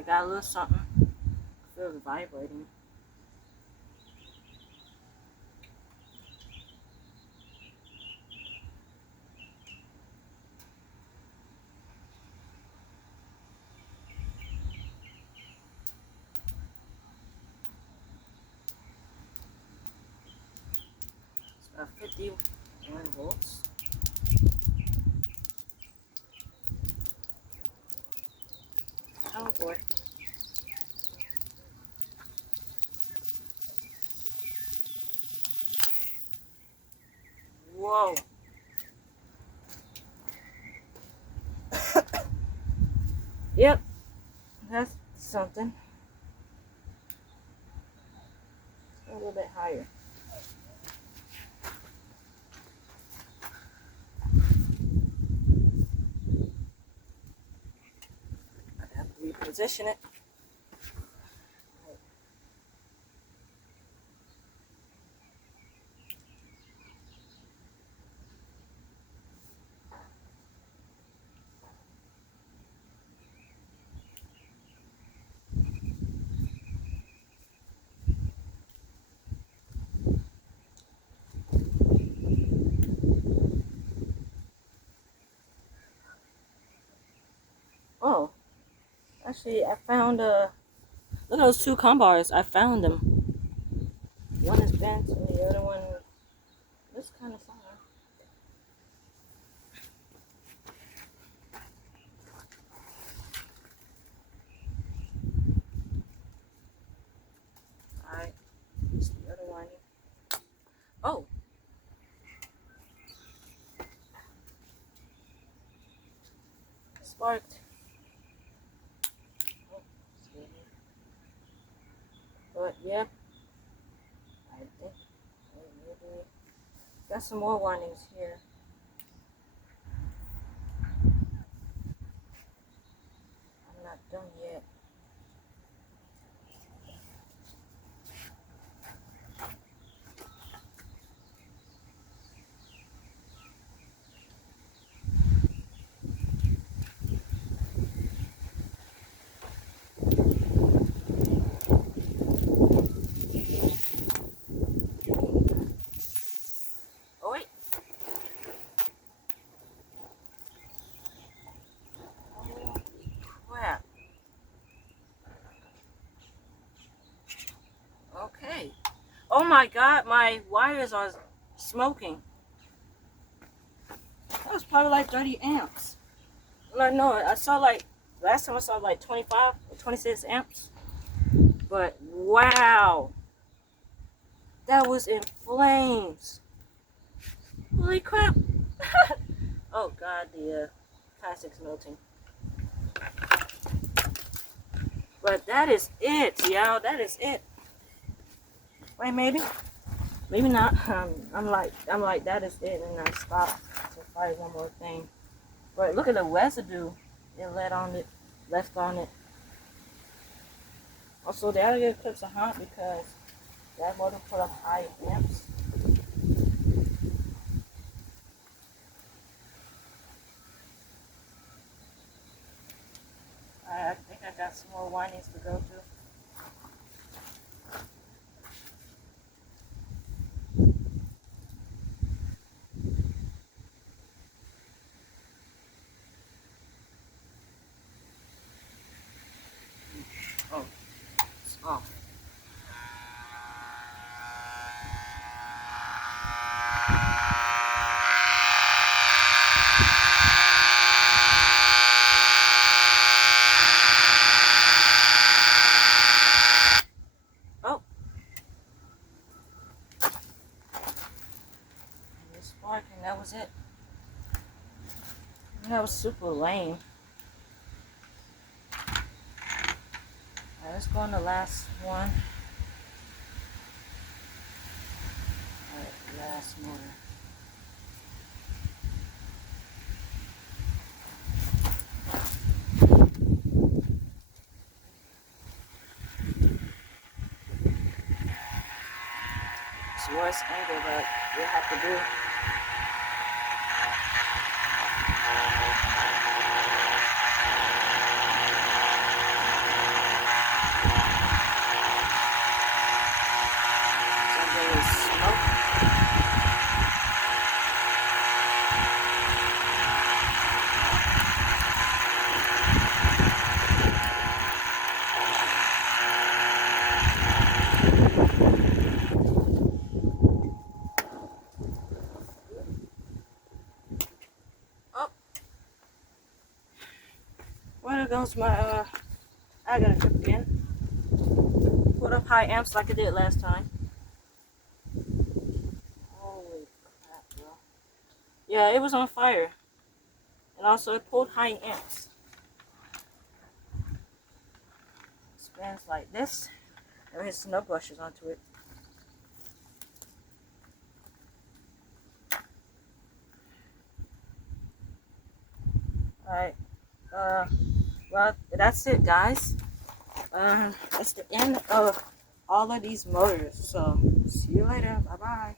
I got a little something. I feel it vibrating. It's about 51 volts. Oh boy. Whoa. Yep, that's something. A little bit higher. I have to reposition it. Oh, actually, I found look at those two com bars. I found them. One is bent and the other one looks kind of similar. Alright, this is the other one. Oh! Sparked. Oh, but yeah, I think maybe got some more windings here. I'm not done yet. Oh wait. Holy crap. Okay. Oh my god, my wires are smoking. That was probably like 30 amps. Well, no, I saw like, last time I saw like 25 or 26 amps. But wow. That was in flames. Holy crap. Oh god, the plastic's melting. But that is it, y'all. That is it. Wait, maybe not. I'm like that is it, and I stopped to fight one more thing. But look at the residue it left on it. Also, the other clips are hot because that motor put up high amps. I think I got some more windings to go through. Oh, it's off. Oh, it's sparking. That was it. That was super lame. Alright, let's go on the last one. Alright, last motor. It's the worst angle, but we'll have to do. goes my I gotta trip again. Put up high amps like I did last time. Holy crap, bro. Yeah, it was on fire. And also it pulled high amps. Spins like this. There is snow brushes onto it. Alright. Well, that's it, guys. That's the end of all of these motors. So, see you later. Bye-bye.